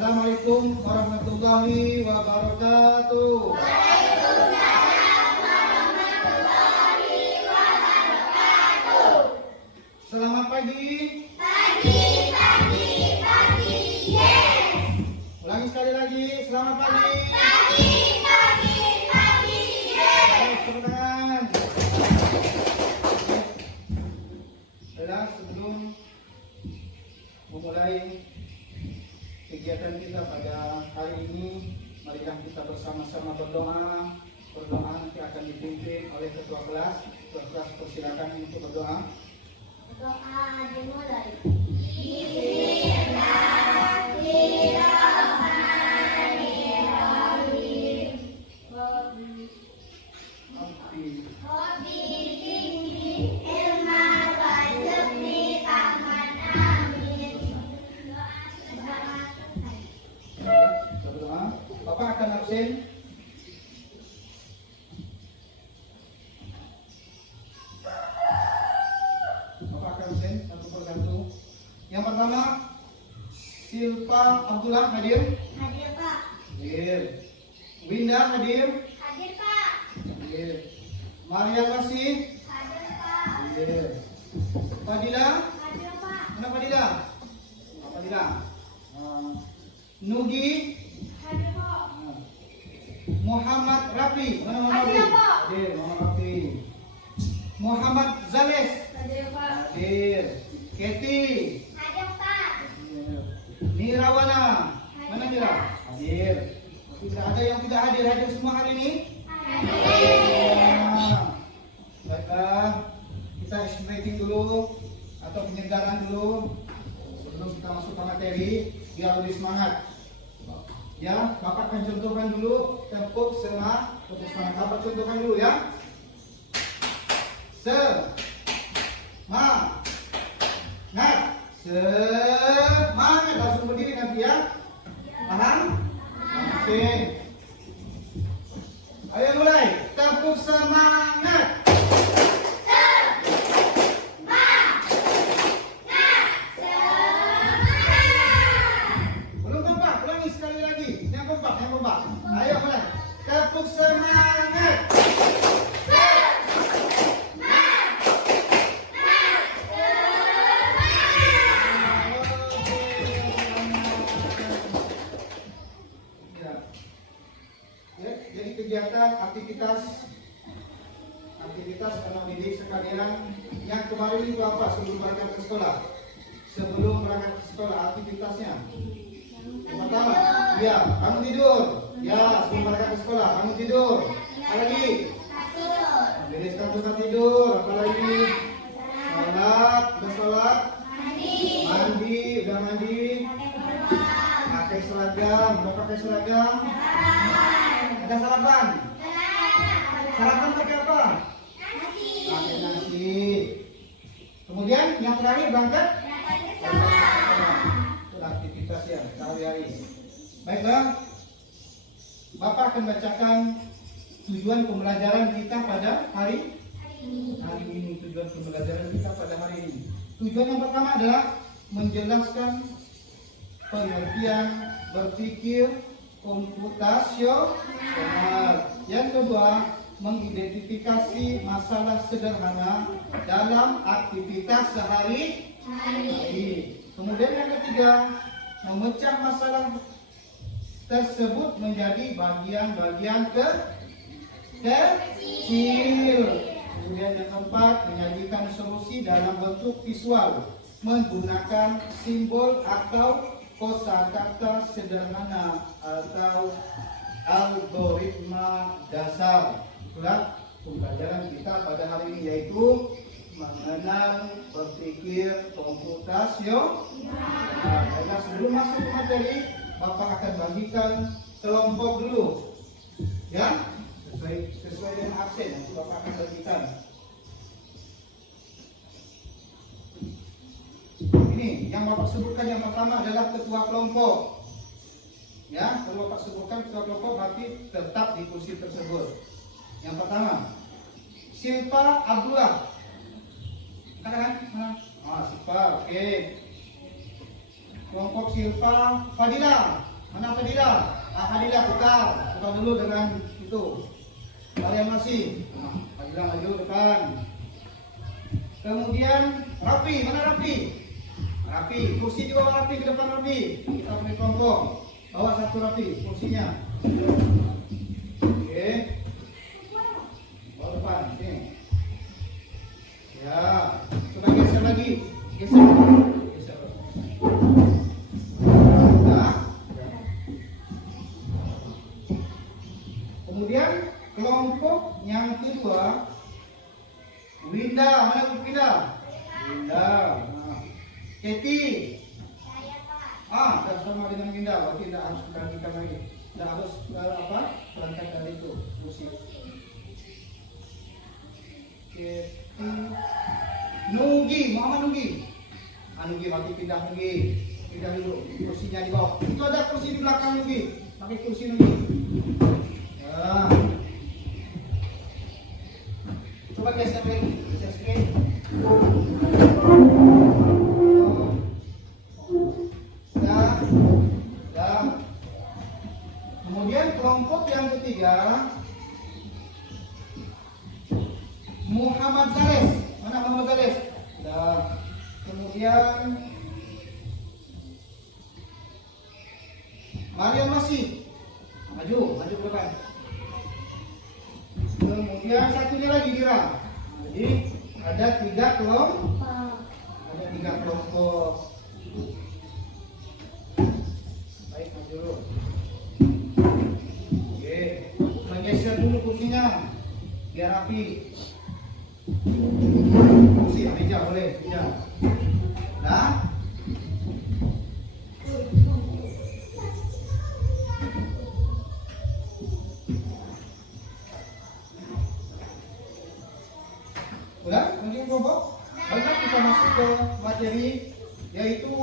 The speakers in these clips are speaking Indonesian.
Assalamualaikum warahmatullahi wabarakatuh. Waalaikumsalam warahmatullahi wabarakatuh. Selamat pagi. Pagi, yes. Ulangi sekali lagi. Selamat pagi. Pagi, yes. Tepuk tangan. Baiklah, sebelum memulai kegiatan kita pada hari ini, marilah kita bersama-sama berdoa. Berdoa nanti akan dipimpin oleh ketua kelas. Ketua kelas persilakan untuk berdoa. Doa dimulai. Bismillahirrahmanirrahim. Rabbi zidni ilma warzuqni fahman. Amin. Berdoa. Bapak akan absen. Bapak akan absen satu persatu. Yang pertama, Silpa Abdullah hadir. Hadir, Pak. Hadir. Winda hadir. Hadir, Pak. Hadir. Maria Kasih. Hadir, Pak. Hadir. Fadila. Hadir, Pak. Mana Fadila? Fadila. Nugi. Hadir, Pak. Muhammad Rafi. Mana Muhammad Hadir, Rafi? Pak. Hadir. Muhammad Rafi. Muhammad Zales. Hadir, Pak. Hadir. Keti. Hadir, Pak. Nirawana. Mana Hadir, Nira? Pak. Hadir. Tidak ada yang tidak hadir. Hadir semua hari ini? Hadir. Baiklah, kita stretching dulu atau penyegaran dulu sebelum kita masuk ke materi biar lebih semangat. Ya, Bapak akan contohkan dulu tepuk semangat. Bapak contohkan dulu ya. Semangat. Semangat. Langsung berdiri nanti ya. Paham? Oke. Ayo mulai. Tepuk semangat. Belum kompak, ulangi sekali lagi. Yang kompak. Ayo mulai. Tepuk semangat. Ya, jadi kegiatan aktivitas anak didik sekalian yang kemarin itu apa sebelum berangkat ke sekolah? Sebelum berangkat ke sekolah aktivitasnya. Yang pertama, ya, bangun tidur. Ya, sebelum berangkat ke sekolah, bangun tidur. Apalagi? Bereskan tempat tidur. Apalagi? Sholat, udah sholat? Mandi, udah mandi? Pakai seragam, udah pakai seragam? Ada sarapan? Sarapan pakai apa? Pakai nasi. Kemudian yang terakhir berangkat? Itu aktivitas ya sehari-hari. Baiklah, Bapak akan bacakan tujuan pembelajaran kita pada hari ini. Tujuan pembelajaran kita pada hari ini. Tujuan yang pertama adalah menjelaskan pengertian berpikir komputasional. Yang kedua, mengidentifikasi masalah sederhana dalam aktivitas sehari-hari. Kemudian yang ketiga, memecah masalah tersebut menjadi bagian-bagian kecil. Kemudian yang keempat, menyajikan solusi dalam bentuk visual menggunakan simbol atau kosakata sederhana atau algoritma dasar. Itulah pembelajaran kita pada hari ini, yaitu mengenal berpikir komputasional. Nah, sebelum masuk ke materi, Bapak akan bagikan kelompok dulu, ya, sesuai dengan absen yang Bapak akan bagikan. Ini yang Bapak sebutkan yang pertama adalah ketua kelompok. Ya, kalau Bapak sebutkan ketua kelompok berarti tetap di kursi tersebut. Yang pertama, Silpa Abdullah. Katakan mana? Silpa, oke. Kelompok Silpa Fadila. Mana Fadilah? Fadilah tukar dulu dengan itu. Mariam masih. Fadilah maju depan. Kemudian Rafi, mana Rafi? Rafi, kursi juga Rafi ke depan Rafi. Kita beri kelompok. Bawa satu Rafi, kursinya. Oke. Bawa depan, sini. Ya, coba geser lagi. Geser. Geser. Nah. Kemudian kelompok yang kedua, Winda, mana Winda? Winda. Nah. Keti. Saya Pak. Sama dengan Winda, berarti tidak harus digantikan lagi. Tidak harus berangkat dari itu, musik. Keti. Nugi, Muhammad Nugi. Nugi, berarti pindah Nugi. Pindah dulu, kursinya di bawah. Itu ada kursi di belakang Nugi. Pakai kursi Nugi. Ya. Coba geser lagi, geser sedikit. Ya. Kemudian kelompok yang ketiga, Muhammad Zales. Mana Muhammad Zales? Ya. Kemudian Mariam masih. Maju ke depan. Kemudian satunya lagi Dira. Jadi ada 3 kelompok. Ada 3 kelompok. Baik, maju. Oke, geser dulu kursinya biar rapi. Kursi meja boleh, meja. Nah. Udah, mungkin kelompok. Baiklah, kita masuk ke materi, yaitu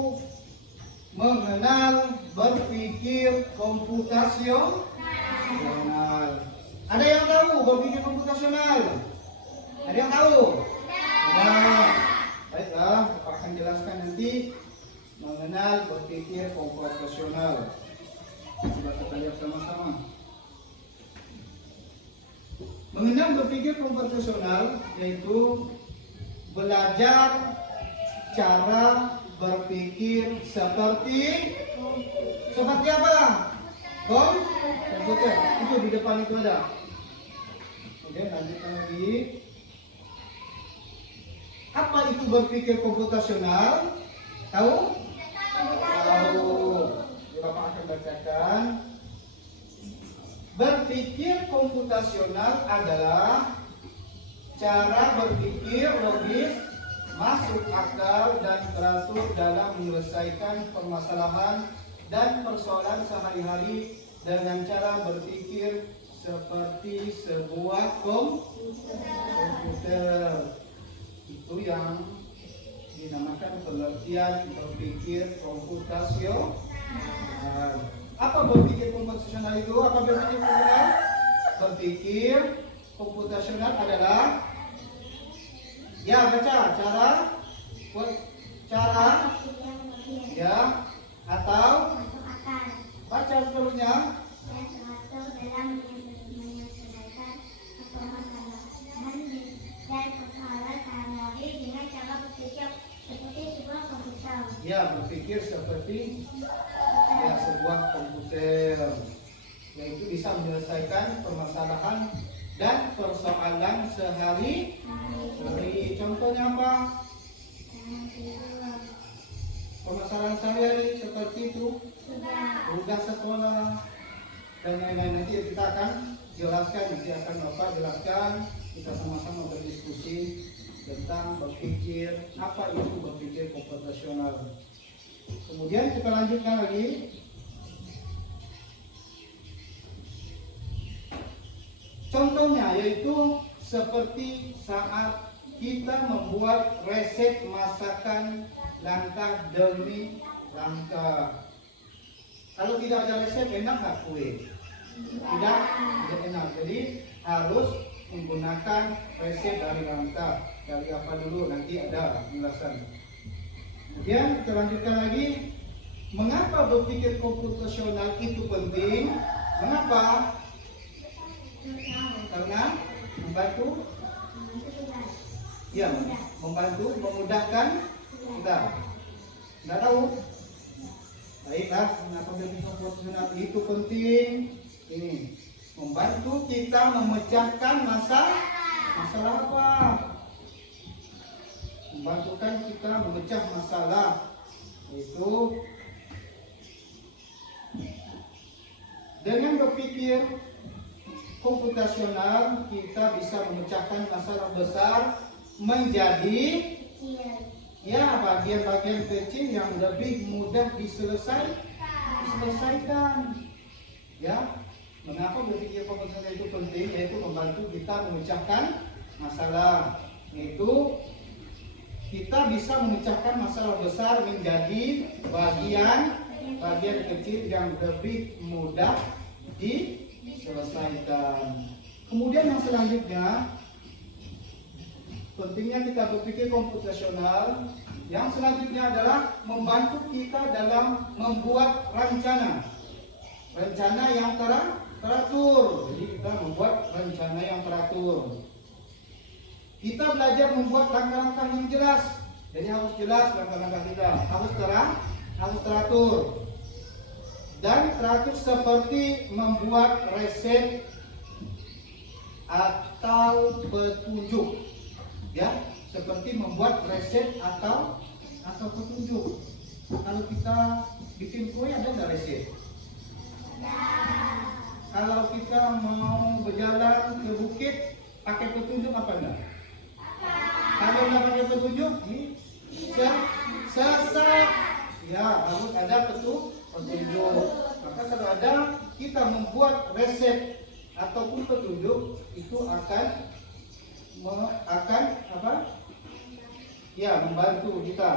mengenal berpikir komputasional. Ada yang tahu berpikir komputasional? Ada yang tahu? Ada. Baiklah, saya akan jelaskan nanti mengenal berpikir komputasional. Coba kita lihat sama-sama. Mengenal berpikir komputasional yaitu belajar cara berpikir seperti apa? Komputer. Itu di depan itu ada. Kemudian lanjutkan lagi. Apa itu berpikir komputasional? Tahu? Tahu. Bapak akan bacakan. Berpikir komputasional adalah cara berpikir logis, masuk akal dan teratur dalam menyelesaikan permasalahan dan persoalan sehari-hari dengan cara berpikir seperti sebuah komputer. Itu yang dinamakan pengertian berpikir komputasional. Apa berpikir komputasional itu? Apa berpikir komputasional? Berpikir komputasional adalah, ya baca, cara ya atau Masuk akal. baca seterusnya. Dan teratur dalam menyelesaikan permasalahan dan persoalan sehari-hari dengan cara berpikir seperti sebuah komputer. Ya, berpikir seperti sebuah komputer, yaitu bisa menyelesaikan permasalahan dan persoalan sehari-hari. Contohnya apa? Permasalahan sehari-hari seperti itu, tugas sekolah dan lain-lain. Nanti kita akan jelaskan, nanti akan Bapak jelaskan, kita sama-sama berdiskusi tentang berpikir, apa itu berpikir komputasional. Kemudian kita lanjutkan lagi. Contohnya yaitu seperti saat kita membuat resep masakan langkah demi langkah. Kalau tidak ada resep, enak nggak kue? Tidak enak. Jadi harus menggunakan resep dari langkah. Dari apa dulu, nanti ada penjelasan. Kemudian kita lanjutkan lagi. Mengapa berpikir komputasional itu penting? Mengapa? Karena membantu, ya, membantu, memudahkan kita. Nggak tahu? Baiklah, mengapa berpikir komputasional itu penting? Ini membantu kita memecahkan masalah apa? Membantukan kita memecah masalah, itu dengan berpikir komputasional kita bisa memecahkan masalah besar menjadi bagian-bagian kecil yang lebih mudah diselesaikan. Ya, mengapa berpikir komputasional itu penting? Yaitu membantu kita memecahkan masalah. Yaitu kita bisa memecahkan masalah besar menjadi bagian kecil yang lebih mudah diselesaikan. Kemudian yang selanjutnya, pentingnya kita berpikir komputasional. Yang selanjutnya adalah membantu kita dalam membuat rencana yang teratur. Jadi kita membuat rencana yang teratur. Kita belajar membuat langkah-langkah yang jelas. Jadi harus jelas langkah-langkah kita, harus teratur. Dan teratur seperti membuat resep atau petunjuk. Ya, seperti membuat resep atau petunjuk. Kalau kita bikin kue ada nggak resep? Kalau kita mau berjalan ke bukit pakai petunjuk apa enggak? Kalau nggak pakai petunjuk, sesat. Ya, harus ada petunjuk. Maka kalau ada kita membuat resep ataupun petunjuk, itu akan membantu kita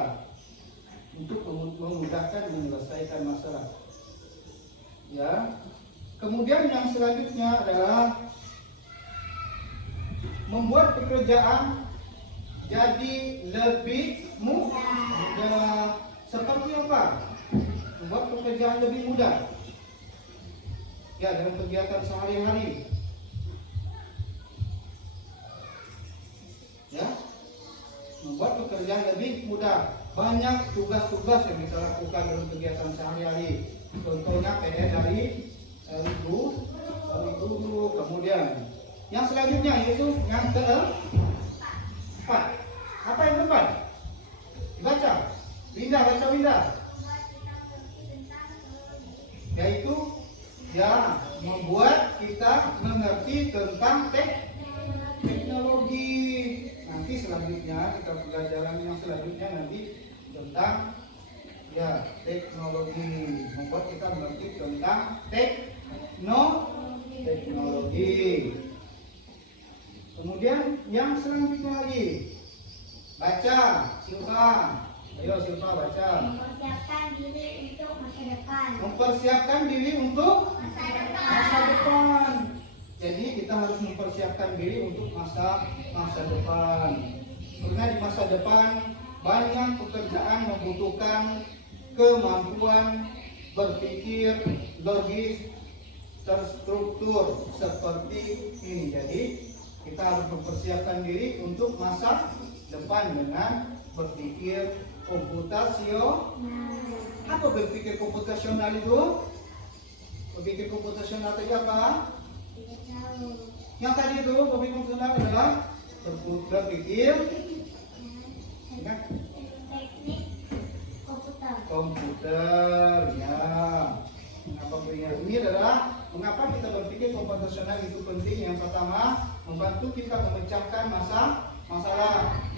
untuk memudahkan menyelesaikan masalah. Ya. Kemudian yang selanjutnya adalah membuat pekerjaan jadi lebih mudah. Seperti apa? Membuat pekerjaan lebih mudah. Ya, dalam kegiatan sehari-hari. Ya, membuat pekerjaan lebih mudah. Banyak tugas-tugas yang kita lakukan dalam kegiatan sehari-hari. Contohnya kayak dari guru. Kemudian yang selanjutnya yaitu yang keempat. Apa yang keempat? Baca Winda. Yaitu membuat kita mengerti tentang teknologi. Nanti selanjutnya kita pelajaran yang selanjutnya nanti tentang teknologi, membuat kita mengerti tentang teknologi. Kemudian yang selanjutnya lagi baca, Silva. Ayo Silva baca. Mempersiapkan diri untuk masa depan. Mempersiapkan diri untuk masa depan. Jadi kita harus mempersiapkan diri untuk masa depan. Karena di masa depan banyak pekerjaan membutuhkan kemampuan berpikir logis terstruktur seperti ini. Jadi kita harus mempersiapkan diri untuk masa depan dengan berpikir komputasional. Apa berpikir komputasional itu? Berpikir komputasional tadi apa? Yang tadi itu berpikir komputasional adalah berpikir teknik komputer. Ya. Mengapa ini adalah mengapa kita berpikir komputasional itu penting? Yang pertama, membantu kita memecahkan masalah.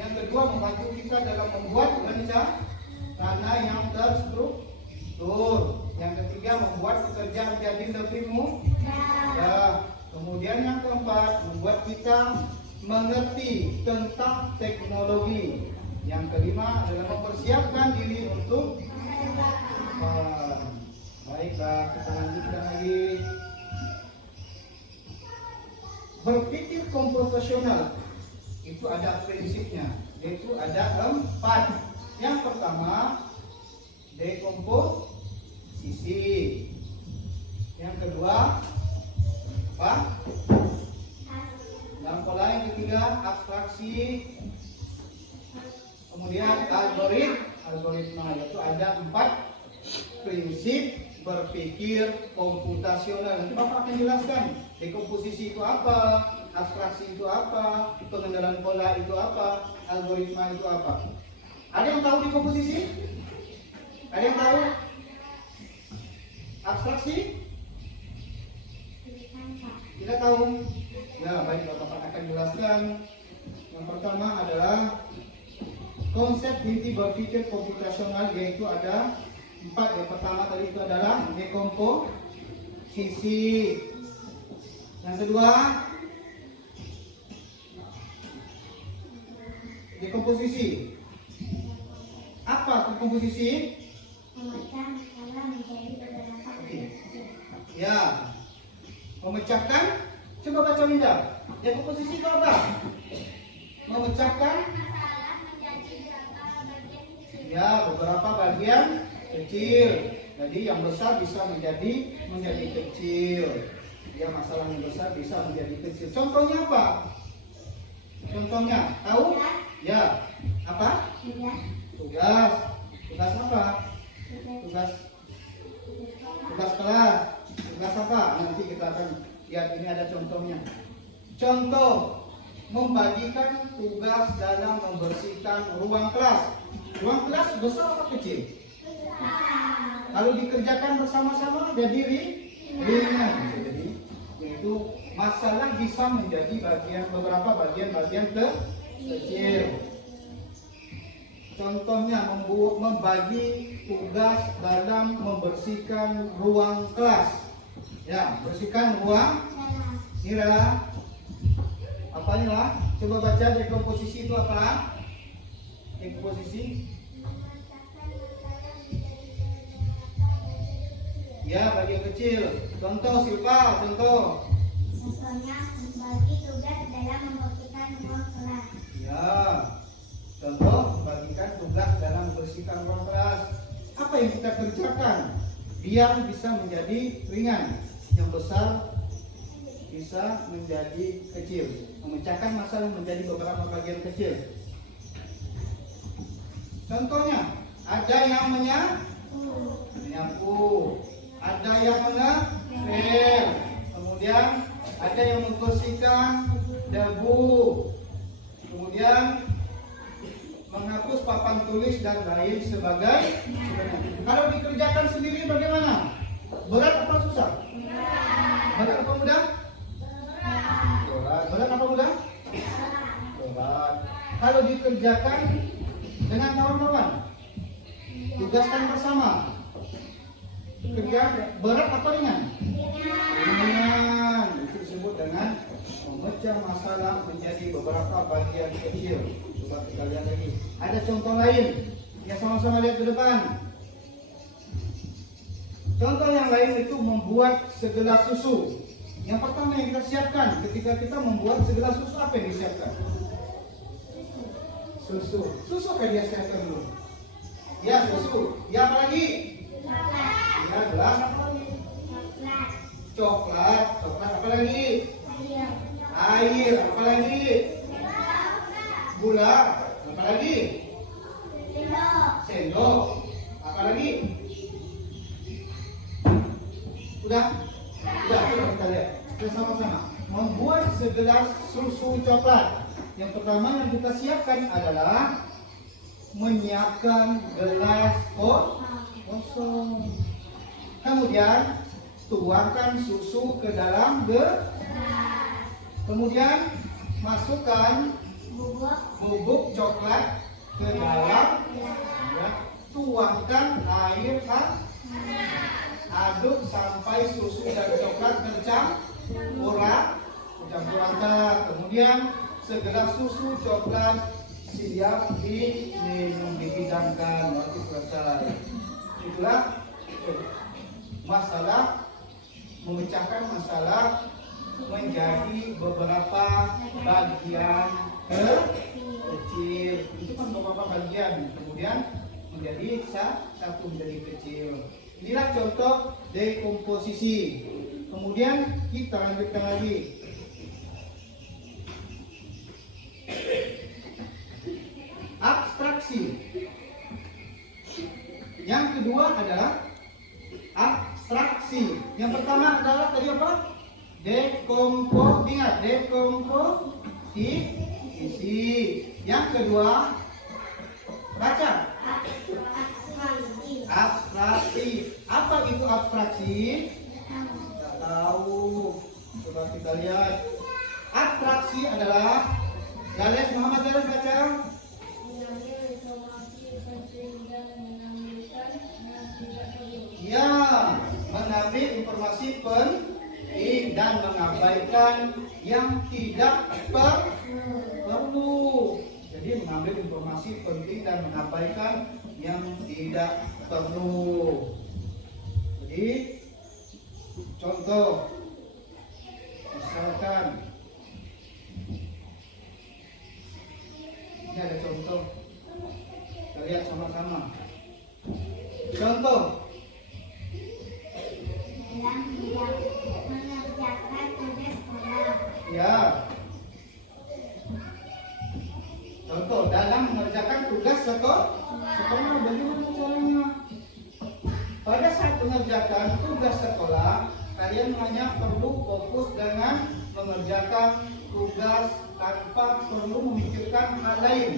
Yang kedua, membantu kita dalam membuat rencana yang terstruktur. Yang ketiga, membuat pekerjaan jadi lebih mudah. Kemudian yang keempat, membuat kita mengerti tentang teknologi. Yang kelima adalah mempersiapkan diri untuk baiklah, kita lanjutkan lagi. Berpikir komputasional itu ada prinsipnya, yaitu ada 4. Yang pertama, dekomposisi. prinsip berpikir komputasional. Nanti Bapak akan jelaskan dekomposisi itu apa, abstraksi itu apa, pengendalan pola itu apa, algoritma itu apa. Ada yang tahu dekomposisi? Ada yang tahu? Abstraksi? Tidak tahu? Ya, baik, Bapak akan jelaskan. Yang pertama adalah konsep inti berpikir komputasional, yaitu ada 4. Yang pertama tadi itu adalah dekomposisi. Yang kedua, dekomposisi. Apa dekomposisi? Memecah masalah menjadi beberapa kecil. Ya, memecahkan. Coba baca Linda. Dekomposisi itu apa? Memecahkan. Masalah menjadi beberapa bagian kecil. Ya, beberapa bagian kecil. Jadi yang besar bisa menjadi kecil. Ya, masalah yang besar bisa menjadi kecil. Contohnya apa? Contohnya, tahu? Ya, apa? Tugas. Tugas apa? Tugas kelas. Tugas apa? Nanti kita akan lihat, ini ada contohnya. Contoh, membagikan tugas dalam membersihkan ruang kelas. Ruang kelas besar atau kecil? Kalau dikerjakan bersama-sama jadi ringan. Jadi yaitu masalah bisa menjadi beberapa bagian kecil. Contohnya membagi tugas dalam membersihkan ruang kelas. Ya, bersihkan ruang. Nira, apa ini lah? Coba baca dekomposisi itu apa? Dekomposisi. Ya, bagian kecil. Contoh Silva, contoh. Contohnya membagi tugas dalam membersihkan ruang kelas. Ya, contoh membagikan tugas dalam membersihkan ruang kelas. Apa yang kita kerjakan biar bisa menjadi ringan, yang besar bisa menjadi kecil. Memecahkan masalah menjadi beberapa bagian kecil. Contohnya, ada yang menyapu, ada yang mengepel, kemudian ada yang membersihkan debu, kemudian menghapus papan tulis dan lain sebagainya. Kalau dikerjakan sendiri bagaimana? Berat apa susah? Berat apa mudah? Berat apa mudah? Berat. Kalau dikerjakan dengan kawan-kawan, tugaskan bersama. Kerja berat apa ringan? Ringan. Itu disebut dengan memecah masalah menjadi beberapa bagian kecil. Coba kita lihat lagi. Ada contoh lain yang sama-sama lihat ke depan. Contoh yang lain itu membuat segelas susu. Yang pertama yang kita siapkan ketika kita membuat segelas susu, apa yang disiapkan? Susu. Susu kan dia siapkan dulu. Ya, susu. Ya, apa lagi? Ya, gelas apa lagi? Coklat. Coklat apa lagi? Air. Apa lagi? Gula. Apa lagi? Sendok. Apa lagi? Udah kita lihat. Kita sama-sama membuat segelas susu coklat. Yang pertama yang kita siapkan adalah menyiapkan gelas kosong. Kemudian tuangkan susu ke dalam gelas. Kemudian masukkan bubuk coklat ke dalam. Ya, tuangkan air aduk sampai susu dan coklat bercampur rata. Kemudian segelas susu coklat siap diminum, dihidangkan. Nanti selesai. Itulah masalah, memecahkan masalah menjadi beberapa bagian kecil. Itu kan beberapa bagian, kemudian menjadi satu menjadi kecil. Inilah contoh dekomposisi. Kemudian kita lanjutkan lagi. Abstraksi. Yang kedua adalah Yang pertama adalah tadi apa? Ingat, dekomposisi. Yang kedua, baca. Abstraksi. Abstraksi. Apa itu abstraksi? Tidak tahu. Coba kita lihat. Abstraksi adalah, Gales Muhammad Gales baca. Ya, mengambil informasi penting dan mengabaikan yang tidak perlu. Jadi mengambil informasi penting dan mengabaikan yang tidak perlu. Jadi contoh, misalkan ini ada contoh, kita lihat sama-sama. Contoh, Dalam mengerjakan tugas sekolah. ya. Contoh, dalam mengerjakan tugas sekolah, bagaimana caranya? Pada saat mengerjakan tugas sekolah, kalian hanya perlu fokus dengan mengerjakan tugas tanpa perlu memikirkan hal lain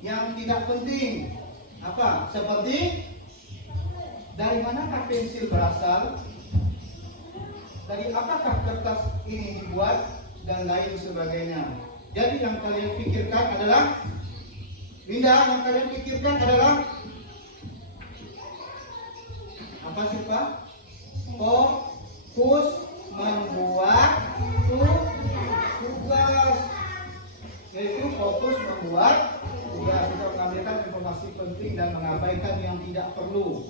yang tidak penting. Apa? Seperti dari manakah pensil berasal? Dari apakah kertas ini dibuat dan lain sebagainya. Jadi yang kalian pikirkan adalah apa sih Pak? Fokus membuat tugas. Yaitu fokus membuat tugas, kita mengambilkan informasi penting dan mengabaikan yang tidak perlu.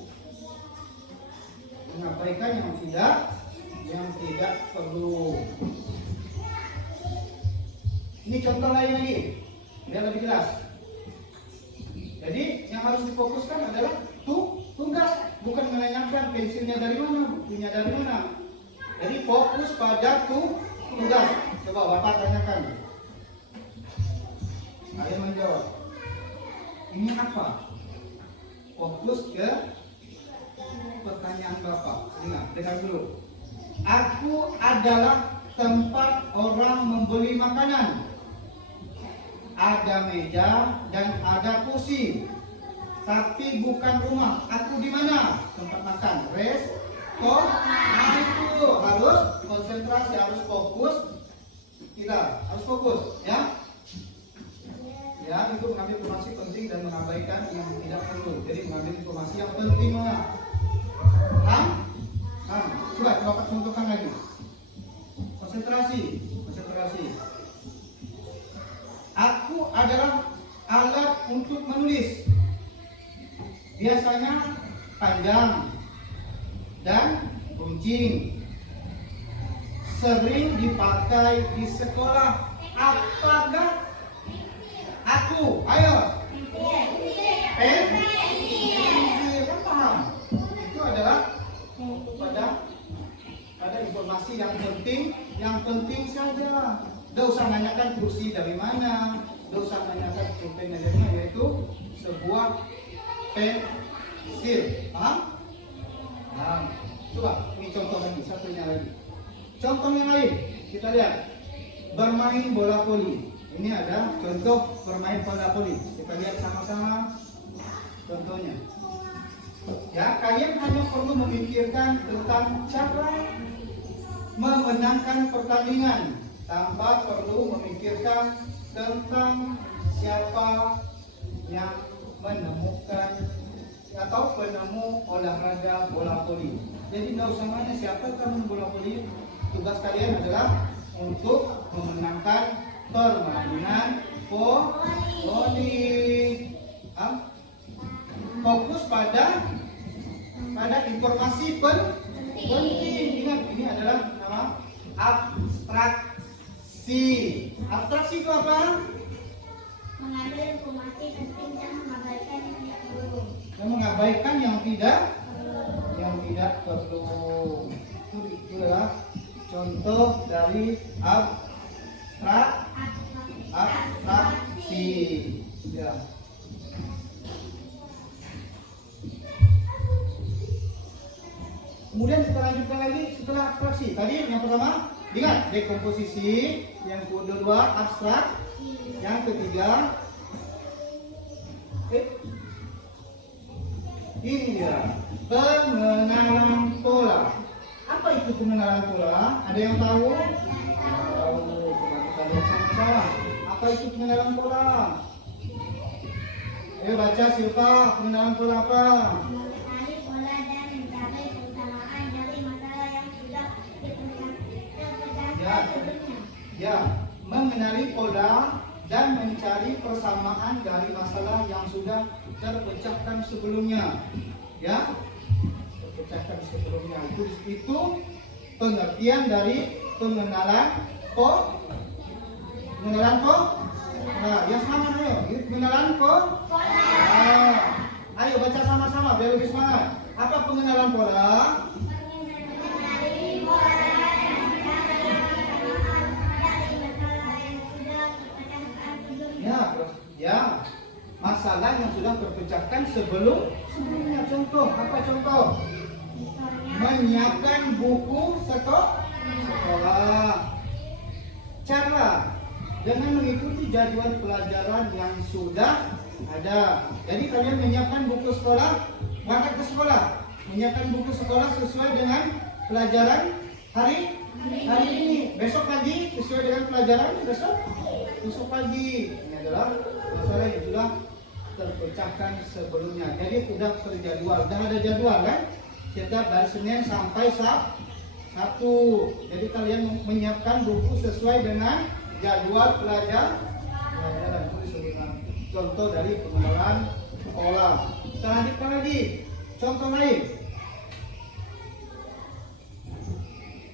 Mengabaikan yang tidak perlu. Ini contoh lain lagi, biar lebih jelas. Jadi yang harus difokuskan adalah tugas, bukan menanyakan pensilnya dari mana, bukunya dari mana. Jadi fokus pada tugas. Coba Bapak tanyakan. Saya menjawab. Ini apa? Fokus ke pertanyaan Bapak. Ingat, dengar dulu. Aku adalah tempat orang membeli makanan. Ada meja dan ada kursi. Tapi bukan rumah. Aku di mana? Tempat makan. Nah itu harus konsentrasi, harus fokus. Kita harus fokus, ya. Ya, itu mengambil informasi penting dan mengabaikan yang tidak perlu. Jadi mengambil informasi yang penting mana? Coba Bapak contohkan lagi. Konsentrasi. Aku adalah alat untuk menulis. Biasanya panjang dan runcing. Sering dipakai di sekolah. Apakah aku? Ayo. Pensil. Kan paham? Itu adalah pada informasi yang penting saja. Tidak usah nanyakan kursi dari mana, tidak usah nanyakan pulpen dari mana, yaitu sebuah pensil. Paham? Paham. Coba ini contoh lagi, satunya lagi. Contoh yang lain, kita lihat bermain bola voli. Ini ada contoh bermain bola voli. Kita lihat sama-sama contohnya. Ya, kalian hanya perlu memikirkan tentang cara memenangkan pertandingan tanpa perlu memikirkan tentang siapa yang menemukan atau penemu olahraga bola voli. Jadi tidak usah nanya siapa penemu bola voli. Tugas kalian adalah untuk memenangkan permainan voli. Fokus pada informasi penting. Ingat, ini adalah nama abstraksi. Abstraksi itu apa? Mengambil informasi penting dan mengabaikan yang tidak perlu. Dan mengabaikan yang tidak perlu. Itu adalah contoh dari abstraksi. Ya. Kemudian kita lanjutkan lagi setelah abstraksi. Tadi yang pertama, ingat dekomposisi, yang kedua abstrak, yang ketiga ini dia pengenalan pola. Apa itu pengenalan pola? Ada yang tahu? Tahu. Coba kita lihat sama-sama. Apa itu pengenalan pola? Ayo baca Silva, pengenalan pola apa? Mengenali pola dan mencari persamaan dari masalah yang sudah terpecahkan sebelumnya. Ya, mengenali pola dan mencari persamaan dari masalah yang sudah terpecahkan sebelumnya. Ya, terpecahkan sebelumnya. Itu pengertian dari pengenalan pola. Nah, yang sama ayo. Pengenalan pola. Ayo baca sama-sama biar lebih semangat. Apa pengenalan pola? Mengenali pola dan mencari persamaan dari masalah yang sudah terpecahkan sebelumnya. Ya, masalah yang sudah terpecahkan sebelumnya. Contoh, apa contoh? Menyiapkan buku sekolah. Cara dengan mengikuti jadwal pelajaran yang sudah ada. Jadi kalian menyiapkan buku sekolah, berangkat ke sekolah. Menyiapkan buku sekolah sesuai dengan pelajaran hari ini. Besok pagi sesuai dengan pelajaran besok pagi. Ini adalah masalah yang sudah terpecahkan sebelumnya. Jadi sudah terjadwal, sudah ada jadwal kan? Setiap dari Senin sampai Sabtu. Jadi kalian menyiapkan buku sesuai dengan jadwal pelajaran. Contoh dari pengenalan pola. Kita lanjutkan lagi. Contoh lain.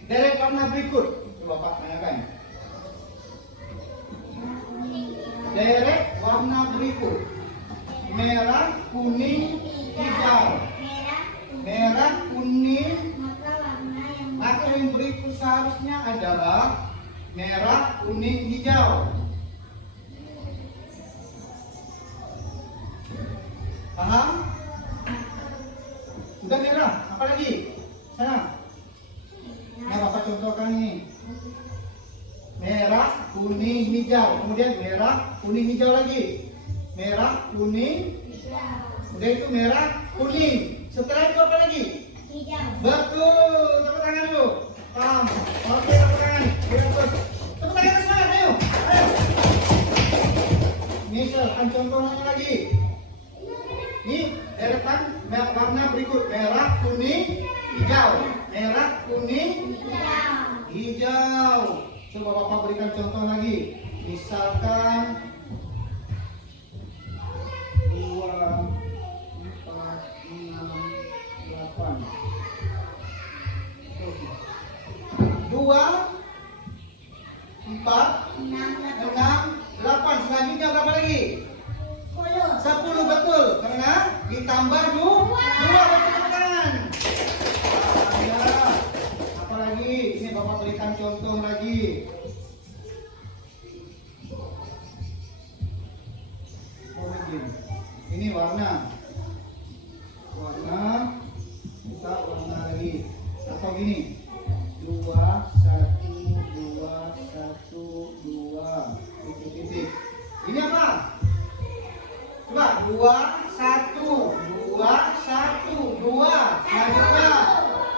Derek warna berikut. Coba Pak tanyakan. Derek warna berikut. Merah, kuning, hijau. Merah, kuning. Maka yang berikut seharusnya adalah merah, kuning, hijau. Paham? Sudah merah, apa lagi? Sana. Nah, Bapak contohkan ini. Merah, kuning, hijau. Kemudian merah, kuning, hijau lagi. Merah, kuning. Udah itu merah, kuning. Setelah itu apa lagi? Hijau. Betul. Tepuk tangan dulu. Paham? Oke, tepuk tangan. Tepuk tangan semangat, ayo. Ayo. Misalkan contohnya lagi. Ini deretan warna berikut. Merah, kuning, hijau. Merah, kuning, hijau. Coba Bapak berikan contoh lagi. Misalkan 2, 4, 6, 8. 2, 4, 6, 8. Selanjutnya berapa lagi? 10 betul. Karena ditambah 2 betul tangan. Ya. Apa lagi? Ini Bapak berikan contoh lagi. Ini warna. Kita warna lagi. Atau gini. 2, 1, 2, 1, 2. Titik. Ini apa? Coba 2, 1, 2, 1, 2. Selanjutnya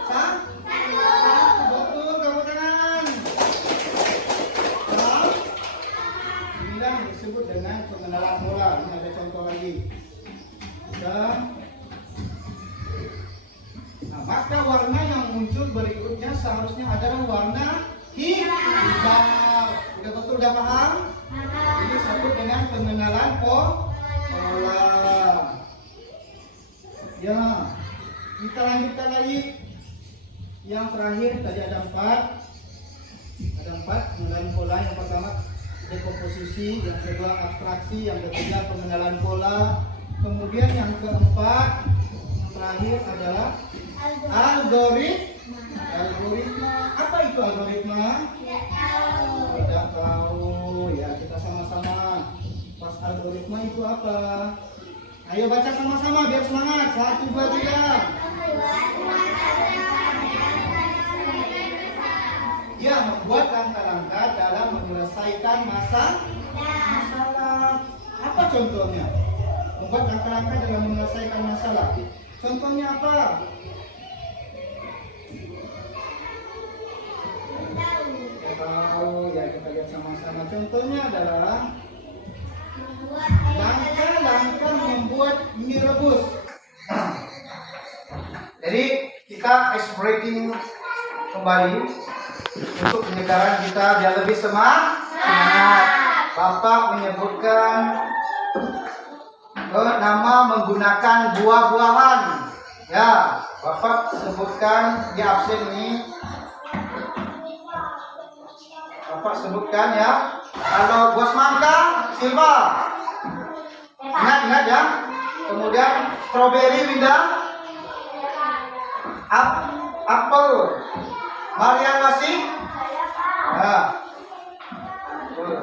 1. Betul, tepuk tangan. Inilah yang disebut dengan pengenalan pola. Ini ada contoh lagi. Nah, maka warna yang muncul berikutnya seharusnya adalah warna hijau. Udah betul, udah paham? Ini disebut dengan pengenalan pola. Ya, kita lanjutkan lagi. Yang terakhir tadi ada 4. Ada 4 pengenalan pola. Yang pertama dekomposisi, yang kedua abstraksi, yang ketiga pengenalan pola. Kemudian yang keempat, yang terakhir adalah algoritma. Apa itu algoritma? Tidak tahu. Ya, kita sama-sama. Pas algoritma itu apa? Ayo baca sama-sama biar semangat. 1, 2, 3. membuat langkah-langkah dalam menyelesaikan masalah. Apa contohnya? Membuat langkah-langkah dalam menyelesaikan masalah. Contohnya apa? Tahu ya, kita lihat sama-sama. Contohnya adalah langkah-langkah membuat mie rebus. Jadi kita ice breaking kembali untuk penyegaran kita biar lebih semangat. Bapak menyebutkan nama menggunakan buah-buahan. Ya, Bapak sebutkan di absen ini. Bapak sebutkan ya. Kalau buah semangka, silva. Ingat ya. Kemudian strawberry, Winda. Apel. Marian masih. Ya.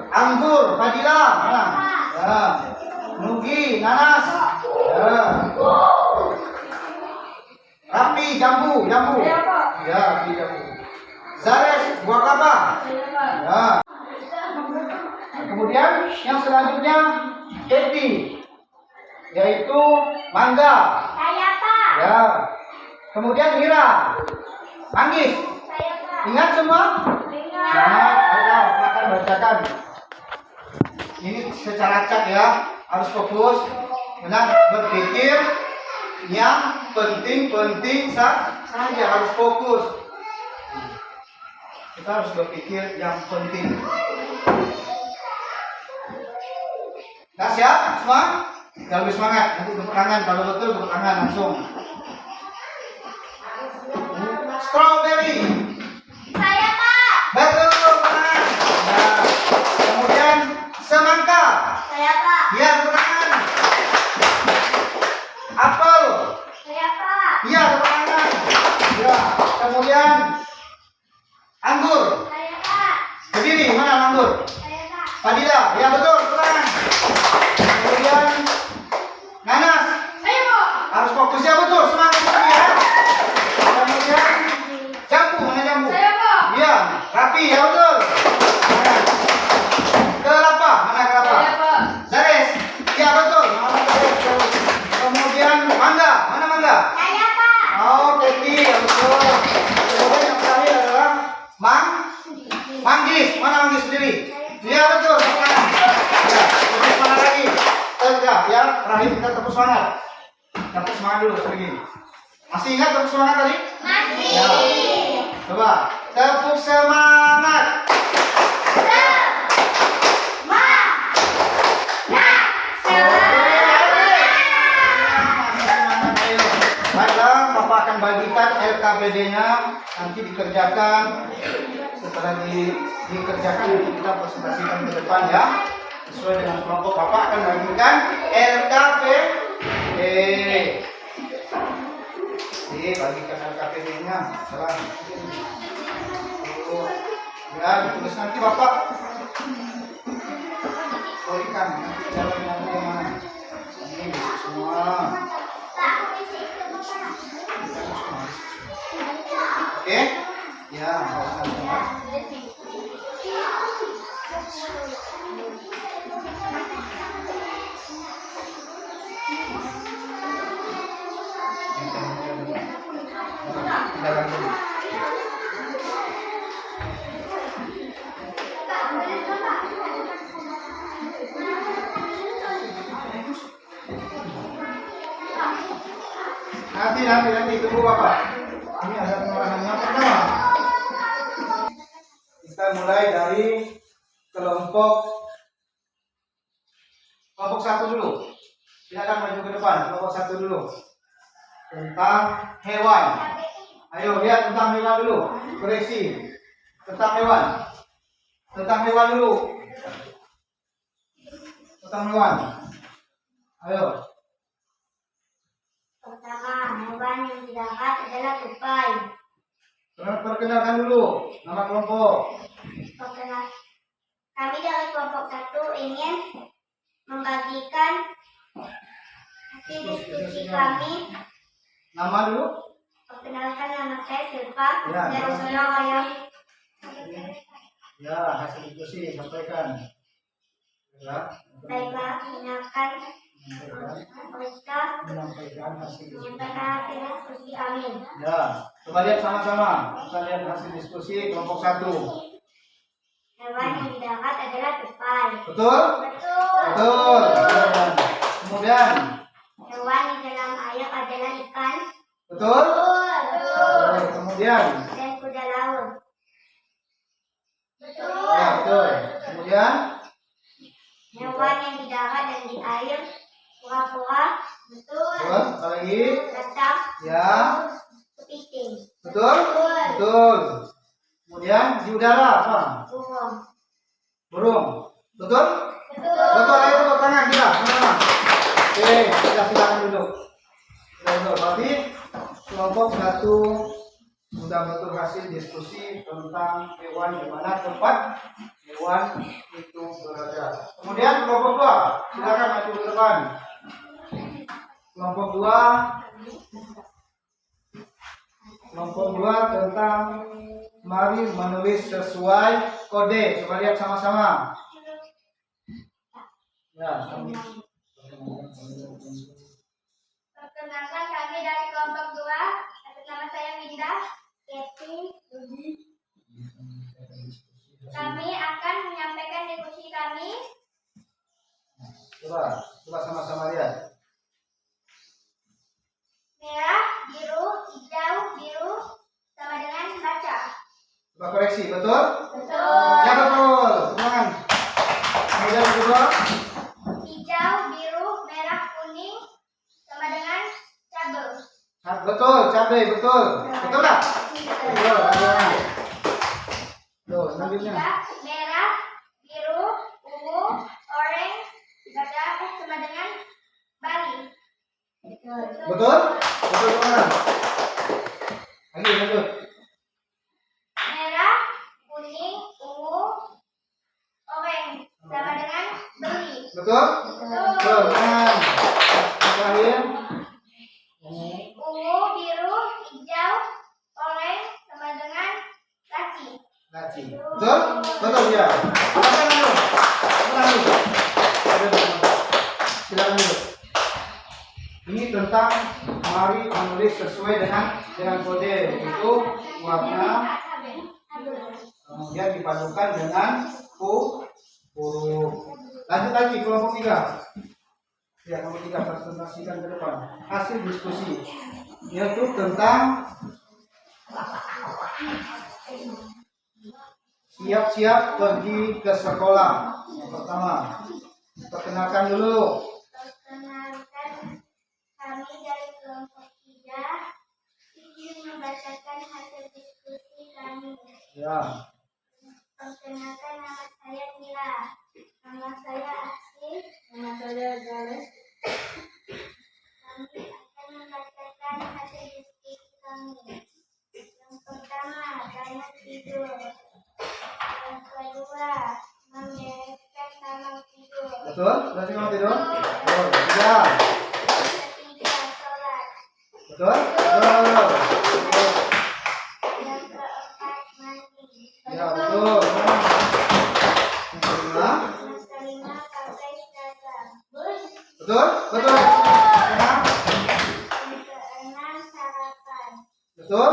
Anggur, Fadila. Ya. Nugi, nanas. Ya. Rapi, jambu. Ya, rapi jambu. Zares, buah kaba. Ya. Kemudian yang selanjutnya Keti, yaitu mangga. Saya, Pak. Ya. Kemudian Mira, manggis. Saya, Pak. Ingat semua? Ingat. Ayo, akan bacakan. Ini secara cat ya, harus fokus. Benar, berpikir yang penting-penting saja, harus fokus. Kita harus berpikir yang penting. Nah, siap semua? Kita lebih semangat. Nanti tepuk tangan, kalau betul tepuk tangan langsung. Strawberry. Saya, Pak. Betul, tangan. Nah, kemudian semangka. Saya, Pak. Ya, tepuk tangan. Apel. Saya, Pak. Ya, tepuk tangan. Ya, kemudian anggur. Saya, Pak. Berdiri, mana anggur? Saya, Pak. Fadila, ya betul, tepuk tangan. Kemudian nanas. Saya, Pak. Harus fokus ya, betul, semangat ya. Kemudian jambu, mana jambu? Saya, Pak. Iya, rapi ya betul. Mana? Kelapa, mana kelapa? Saya, Pak. Zares, iya betul. Kemudian mangga, mana mangga? Saya, Pak. Oh, Keti, ya betul. Kemudian yang terakhir adalah manggis, mana manggis sendiri? Iya betul, semangat. Ya, tepuk semangat lagi. Ya, terakhir kita tepuk semangat. Tepuk semangat dulu sedikit. Masih ingat tepuk semangat tadi? Masih. Ya. Coba tepuk semangat. Baiklah, Bapak akan bagikan LKPD-nya, nanti dikerjakan. Setelah dikerjakan nanti kita presentasikan ke depan ya. Sesuai dengan kelompok, Bapak akan bagikan LKPD. Bagikan LKPD-nya. Salah. Ya, ditulis nanti Bapak. Berikan nanti caranya bagaimana. Ini bisa semua. Oke? Ya, sama. Jalan dulu. Nanti tunggu Bapak. Ini ada pengolahannya. Pertama, kita mulai dari kelompok 1 dulu. Silakan maju ke depan. Kelompok 1 dulu. Tentang hewan. Ayo lihat tentang hewan dulu. Koreksi. Tentang hewan. Tentang hewan dulu. Tentang hewan. Ayo. Pertama, hewan yang didapat adalah tupai. Perkenalkan dulu nama kelompok. Kami dari kelompok 1 ingin membagikan hasil diskusi kami. Nama dulu. Perkenalkan, nama saya Silva. Ya. Dan saya Ya, hasil diskusi sampaikan. Ya, Baiklah, menyampaikan hasil diskusi. menyampaikan hasil diskusi kami. Ya, coba lihat sama-sama. Kita lihat hasil diskusi kelompok 1. Hewan yang didapat adalah tupai. Betul? Betul. Betul. Kemudian, Hewan di dalam air adalah ikan. betul? Betul. Kemudian, Dan kuda laut. Betul. ya betul. Kemudian, Hewan yang di darat dan di air, kura-kura. Betul. betul. Apa lagi? Tetap Ya, kepiting. betul? Betul. Kemudian di udara apa? Burung. Burung. Betul? Betul. Betul. Ayo tepuk tangan kita sama-sama. Oke, kita silakan duduk. Betul. Berarti kelompok 1 sudah betul hasil diskusi tentang hewan di mana tempat hewan itu berada. Kemudian kelompok 2, silakan maju ke depan. Kelompok 2 tentang mari menulis sesuai kode. Coba lihat sama-sama. Ya, Perkenalkan kami dari kelompok 2. Atas nama saya Winda, Keti, Rudi. Kami akan menyampaikan diskusi kami. coba sama-sama lihat. Merah, biru, hijau, biru sama dengan baca. Coba koreksi, betul? Betul. Ya betul. Tangan. Kemudian kedua, Hijau, biru, merah, kuning sama dengan cabai. betul, cabai, betul. Betul nggak? Betul. Tangan. Tuh, selanjutnya. Merah, biru, ungu, oranye baca sama dengan Bali. Betul? Betul tangan. Lagi, lanjut. Merah, kuning, ungu, oranye sama dengan beli. Betul? Betul, tangan. Terakhir. Ungu, biru, hijau, oranye sama dengan laci. Laci. Betul? Betul ya. Silakan dulu. Silakan dulu. Ini tentang mari menulis sesuai dengan kode, yaitu warna, kemudian dipadukan dengan huruf. Lanjut lagi kelompok 3. Ya, kelompok 3 presentasikan ke depan hasil diskusi, yaitu tentang siap-siap pergi ke sekolah. Yang pertama, perkenalkan dulu. Perkenalkan kami dari kelompok 3 ingin membacakan hasil diskusi kami. Ya, Perkenalkan, nama saya Mila. Nama saya Asli. Nama saya Gales. Kami akan membacakan hasil diskusi kami. Yang pertama, banyak tidur. Yang kedua, membereskan kamar tidur. betul? Berarti mau tidur? Betul. Ya, Yang ketiga, sholat. betul? Betul. Yang keempat, mandi. Ya, betul. Yang kelima, Yang kelima, pakai seragam. betul? Betul. Yang Yang keenam, sarapan. betul? Betul.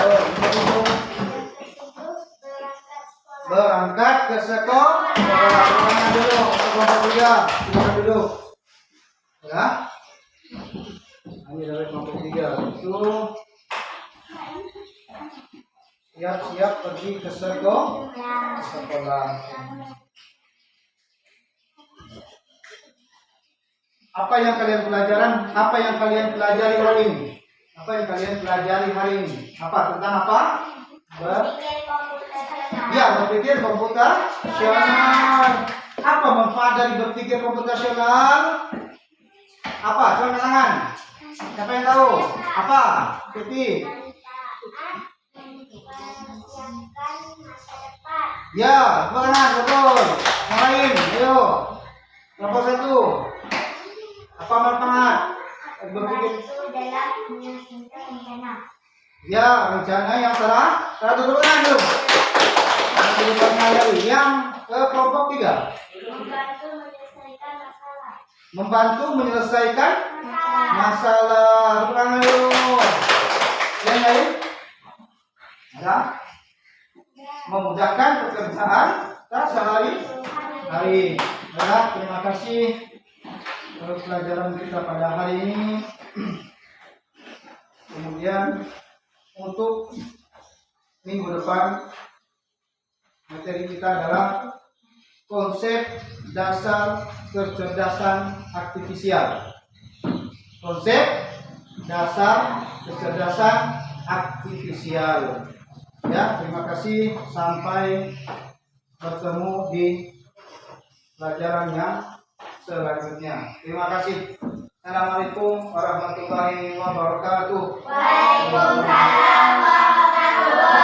Yang ketujuh, Yang ketujuh, berangkat sekolah. berangkat ke sekolah. Tangan dulu untuk kelompok 3. Silakan duduk. Ya. Ini dari kelompok 3 itu siap-siap pergi ke sekolah. Apa yang kalian pelajari hari ini? Apa yang kalian pelajari hari ini? Apa tentang apa? Berpikir komputasional. Ya, berpikir komputasional. Apa manfaat dari berpikir komputasional? Apa? Coba angkat tangan. Siapa yang tahu? Apa? Keti. Mempersiapkan masa depan. Ya, coba tangan, betul. Yang lain, ayo. Kelompok 1. Apa manfaat berpikir? Membantu dalam menyusun rencana. Ya, rencana yang Satu tangan dulu. Yang ke kelompok 3. Membantu menyelesaikan masalah. Tepuk tangan dulu. Yang lain? Ada? Memudahkan pekerjaan kita sehari-hari. Ya, terima kasih untuk pelajaran kita pada hari ini. Kemudian untuk minggu depan materi kita adalah konsep dasar kecerdasan artifisial. Konsep dasar kecerdasan artifisial. Ya, terima kasih. Sampai bertemu di pelajaran yang selanjutnya. Terima kasih. Assalamualaikum warahmatullahi wabarakatuh. Waalaikumsalam warahmatullahi